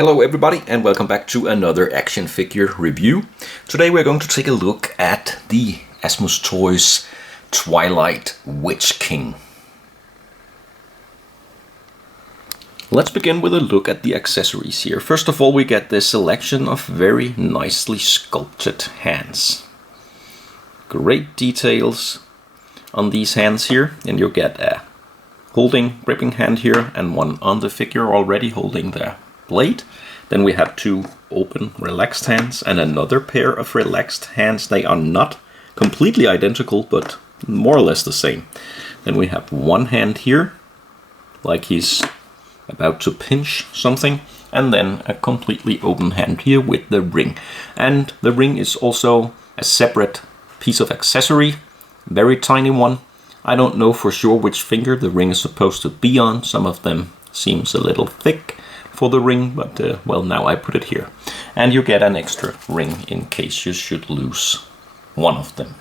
Hello everybody and welcome back to another action figure review. Today we're going to take a look at the Asmus Toys Twilight Witch King. Let's begin with a look at the accessories here. First of all, we get this selection of very nicely sculpted hands. Great details on these hands here, and you'll get a gripping hand here and one on the figure already holding the blade. Then we have two open relaxed hands and another pair of relaxed hands. They are not completely identical but more or less the same. Then we have one hand here like he's about to pinch something, and then a completely open hand here with the ring. And the ring is also a separate piece of accessory, very tiny one. I don't know for sure which finger the ring is supposed to be on. Some of them seems a little thick for the ring, but well, now I put it here. And you get an extra ring in case you should lose one of them.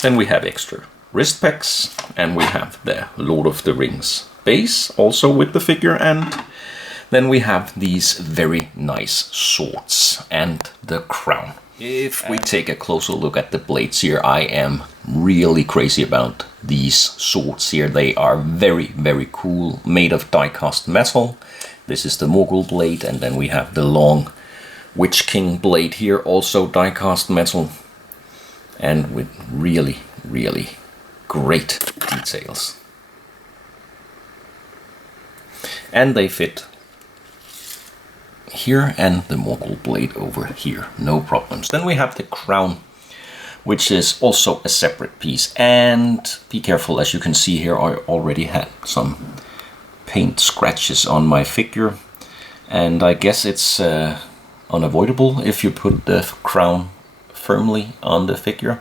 Then we have extra wrist packs, and we have the Lord of the Rings base also with the figure, and then we have these very nice swords and the crown. If we take a closer look at the blades here, I am really crazy about these swords here. They are very, very cool, made of die-cast metal. This is the Morgul blade, and then we have the long Witch King blade here, also die-cast metal, and with really, really great details. And they fit here and the Morgul blade over here, no problems. Then we have the crown, which is also a separate piece. And be careful, as you can see here, I already had some paint scratches on my figure, and I guess it's unavoidable if you put the crown firmly on the figure.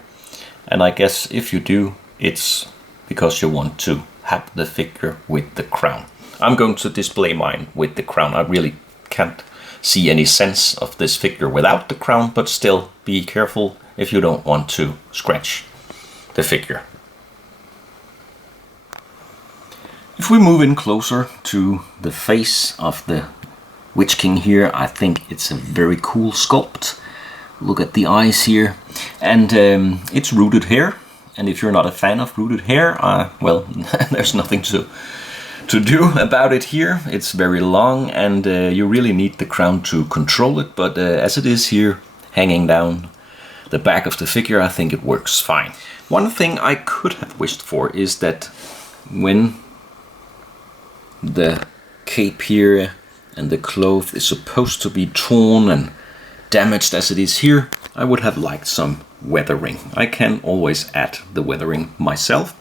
And I guess if you do, it's because you want to have the figure with the crown. I'm going to display mine with the crown. I really can't see any sense of this figure without the crown, but still be careful if you don't want to scratch the figure. If we move in closer to the face of the Witch King here, I think it's a very cool sculpt. Look at the eyes here, and it's rooted hair. And if you're not a fan of rooted hair, well, there's nothing to do about it here. It's very long, and you really need the crown to control it, but as it is here, hanging down the back of the figure, I think it works fine. One thing I could have wished for is that when the cape here and the cloth is supposed to be torn and damaged as it is here, I would have liked some weathering. I can always add the weathering myself,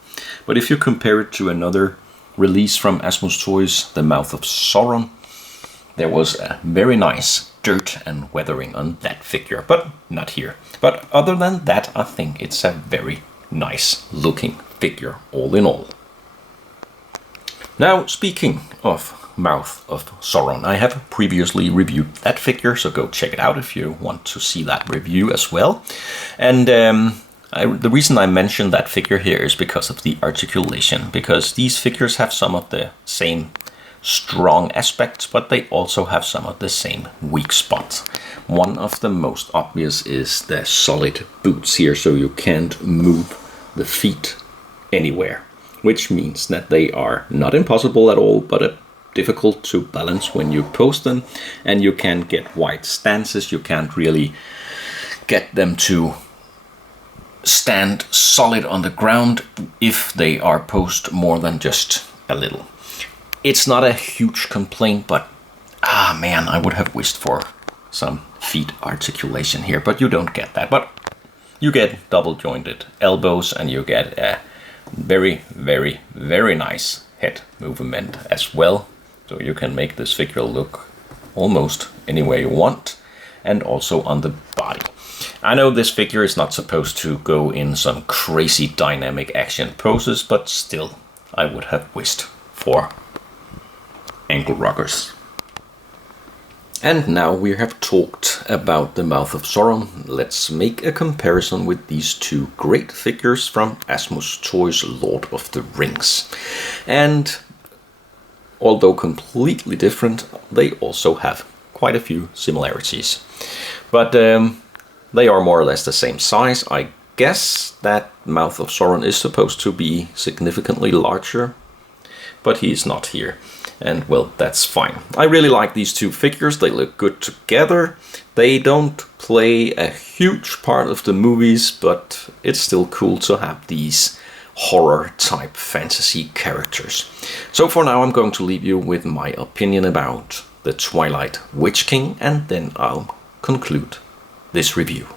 but if you compare it to another release from Asmus Toys, The Mouth of Sauron, there was a very nice dirt and weathering on that figure, but not here. But other than that, I think it's a very nice looking figure all in all. Now, speaking of Mouth of Sauron, I have previously reviewed that figure, so go check it out if you want to see that review as well. And the reason I mention that figure here is because of the articulation, because these figures have some of the same strong aspects, but they also have some of the same weak spots. One of the most obvious is the solid boots here, so you can't move the feet anywhere, which means that they are not impossible at all, but difficult to balance when you pose them, and you can get wide stances. You can't really get them to stand solid on the ground if they are posed more than just a little. It's not a huge complaint, but man, I would have wished for some feet articulation here, but you don't get that. But you get double jointed elbows, and you get a very, very, very nice head movement as well. So you can make this figure look almost any way you want, and also on the body. I know this figure is not supposed to go in some crazy dynamic action poses, but still, I would have wished for ankle rockers. And now we have talked about the Mouth of Sauron, let's make a comparison with these two great figures from Asmus Toys Lord of the Rings. And although completely different, they also have quite a few similarities. But they are more or less the same size. I guess that Mouth of Sauron is supposed to be significantly larger, but he is not here. And well, that's fine. I really like these two figures. They look good together. They don't play a huge part of the movies, but it's still cool to have these horror type fantasy characters. So for now I'm going to leave you with my opinion about the Twilight Witch King, and then I'll conclude this review.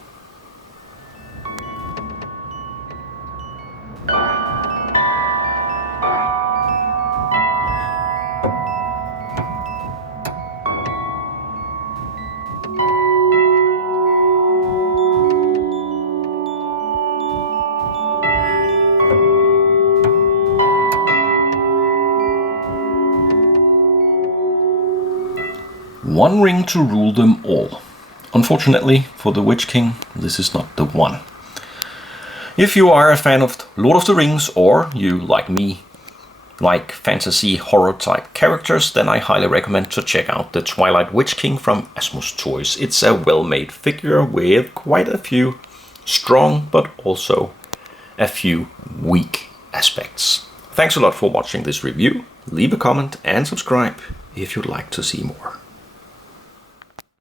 One ring to rule them all. Unfortunately for the Witch King, this is not the one. If you are a fan of Lord of the Rings, or you, like me, like fantasy horror type characters, then I highly recommend to check out the Twilight Witch King from Asmus Toys. It's a well-made figure with quite a few strong but also a few weak aspects. Thanks a lot for watching this review. Leave a comment and subscribe if you'd like to see more.